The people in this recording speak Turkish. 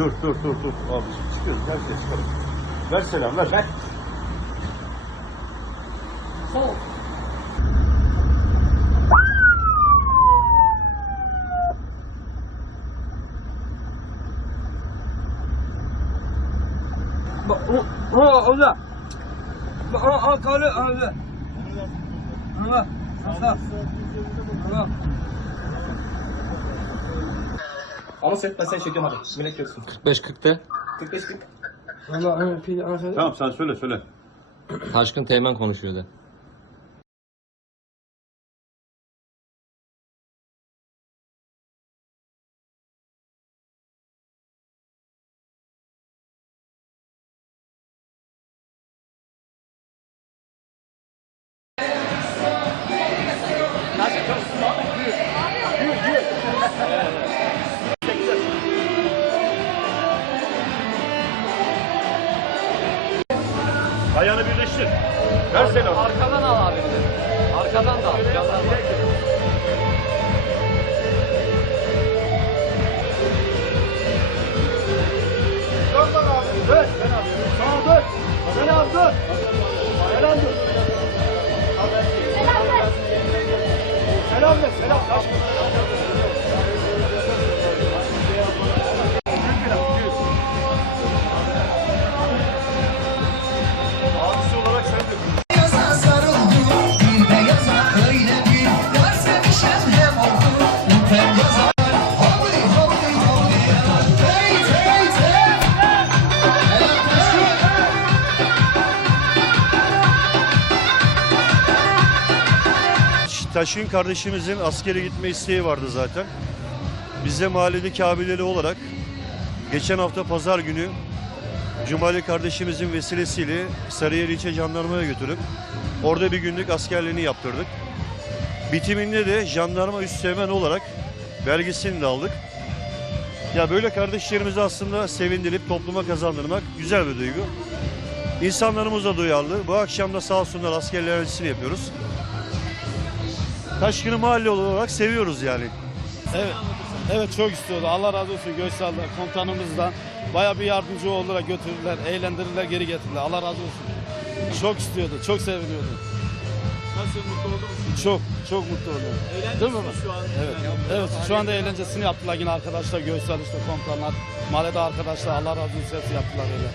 Dur dur dur dur. Abiciğim çıkıyoruz. Ver ses çıkalım. Ver selam ver. Ver. Sağ ol. Bak, o, orada. Bak, o, o, kalı, orada. Allah, Allah. Allah. Ama sen ben seni çekiyorum hadi. Melek görsün. 45 40'te 45 40. Allah, evet, pili, arkadaş. Tamam sen söyle söyle. Taşkın Teğmen konuşuyordu. Ayağını birleştir. Ver selam. Arkadan al abi. Arkadan da al. Yandan Abisi Taşkın kardeşimizin askere gitme isteği vardı zaten. Biz de mahalledeki abileri olarak geçen hafta pazar günü Cumali kardeşimizin vesilesiyle Sarıyer İlçe Jandarma'ya götürüp orada bir günlük askerliğini yaptırdık. Bitiminde de jandarma üst teğmen olarak belgesini de aldık. Ya böyle kardeşlerimizi aslında sevindirip topluma kazandırmak güzel bir duygu. İnsanlarımız da duyarlı. Bu akşam da sağ olsunlar askerler yapıyoruz. Taşkın'ı mahalle olarak seviyoruz yani. Evet. Evet çok istiyordu. Allah razı olsun Göysal'da komutanımızdan bayağı bir yardımcı oldular, götürdüler, eğlendirdiler, geri getirdiler. Allah razı olsun. Çok istiyordu, çok seviniyordu. Nasıl mutlu oldun musun? Çok, çok mutlu oldu. Değil mi? Şu an. Evet. Evet, şu anda eğlencesini yaptılar yine arkadaşlar Göysal işte komutanlar, mahallede arkadaşlar Allah razı olsun yaptılar öyle.